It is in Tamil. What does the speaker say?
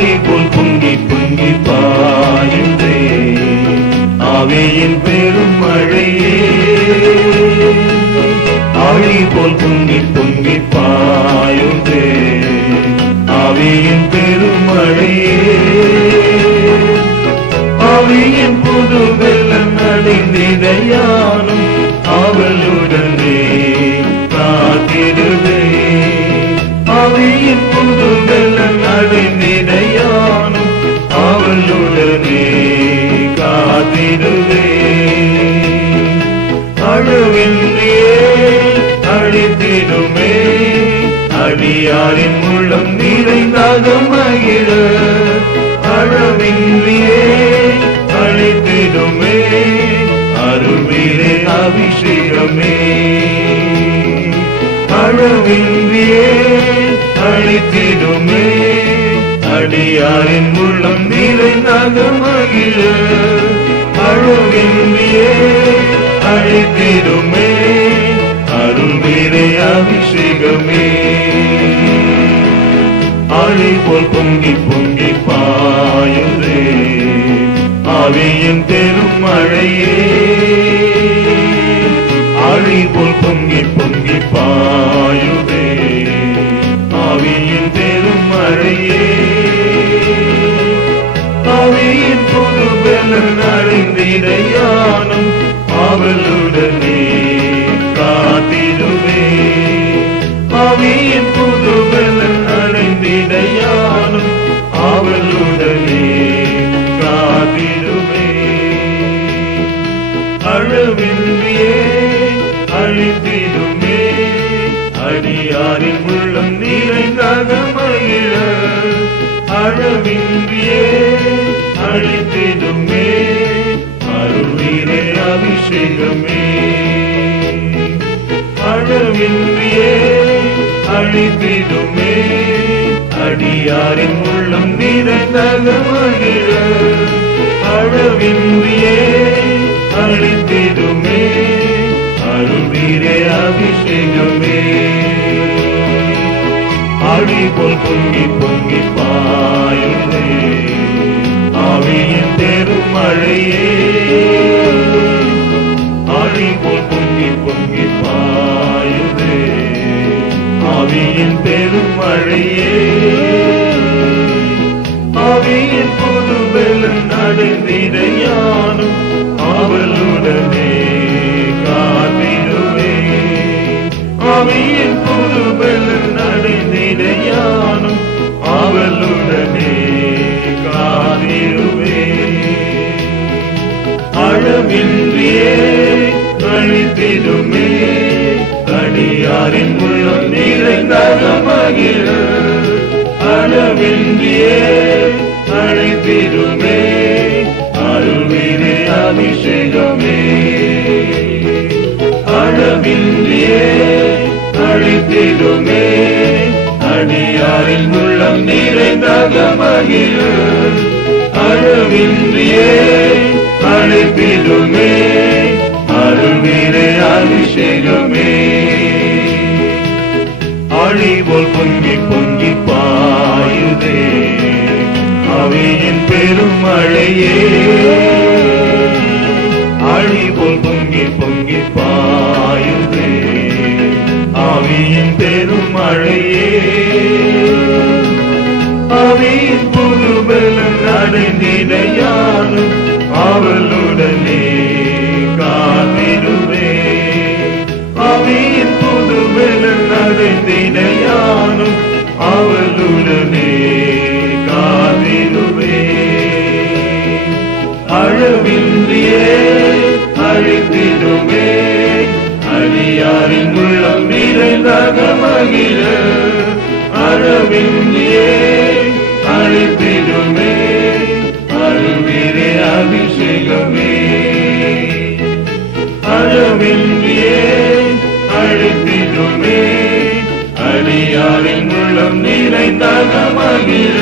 கடலே போல் பொங்கி பொங்கி பாயுந்தே ஆவேயின் பெரும் மழையே. ஆழி போல் பொங்கி பொங்கி பாயுந்தே ஆவேயின் பெரும் மழையே. ஆவேயின் புது வெள்ளம் அடைந்திடையானும் அவளுடனே காத்திடுவே ஆவேயின் புது வெள்ளம் அடைந்தே காத்திடுவே அழுவின்றியே அழித்திடுமே. அடியாரின் உள்ளம் நிறைந்தாக மகிழ அழவின்றியே அழித்திடுமே. அருவிலே அபிஷேகமே. அழவின்றியே அழித்திடுமே. அடியாரின் உள்ளம் நிறைந்தாக மகிழ அழித்திடுமே. அருள்வீரே அபிஷேகமே. ஆழி போல் பொங்கி பொங்கி பாயுதே. ஆவியின் பெரும் மழையே. ஆழி போல் பொங்கி பொங்கி பாயுதே. ஆவியின் பெரும் மழையே. ஆவியின் பொது பலன் அழிந்திடையானும் அவளுடனே காத்திடுவே ஆவியின் புது பலன் அவளுடனே காத்திடுவே அழவின்றியே அழித்திடுமே அடியாரின் உள்ளம் நிறைந்தாக மகிழ அழவின்றியே அழித்திடுமே அபிஷேகமே. அழவின்றியே அழித்திடுமே. அடியாரின் உள்ளம் நிறைந்தாக மகிழ அழவின்றியே அழித்திடுமே. அருள்வீரே அபிஷேகமே. ஆழி போல் பொங்கி பொங்கி பாயுமே. ஆவியின் பெரும் மழையே ஆவியின் புது வெள்ளம் அடைந்திடையானும் அவளுடனே காத்திடுவே. ஆவியின் புது வெள்ளம் அடைந்திடையானும் அவளுடனே காத்திடுவே. அழவின்றியே அழித்திடுமே அடியாரின் உள்ளம் நலமகிழ மகிழ. அழவின்றியே அழைத்திடுமே அருள்வீரே அபிஷேகமே. அழவின்றியே அழைத்திடுமே அடியாரின் உள்ளம் நிறைந்தாக மகிழ. அழவின்றியே அழைத்திடுமே மழையே அழவில்லையே அழித்திடுமே அடியாரின் உள்ளம் நிறைந்தாக மகிழ அழவில்லையே அழித்திடுமே அழுவிரே அபிஷேகமே. அழவில்லையே அழித்திடுமே அடியாரின் உள்ளம் நிறைந்தாக மகிழ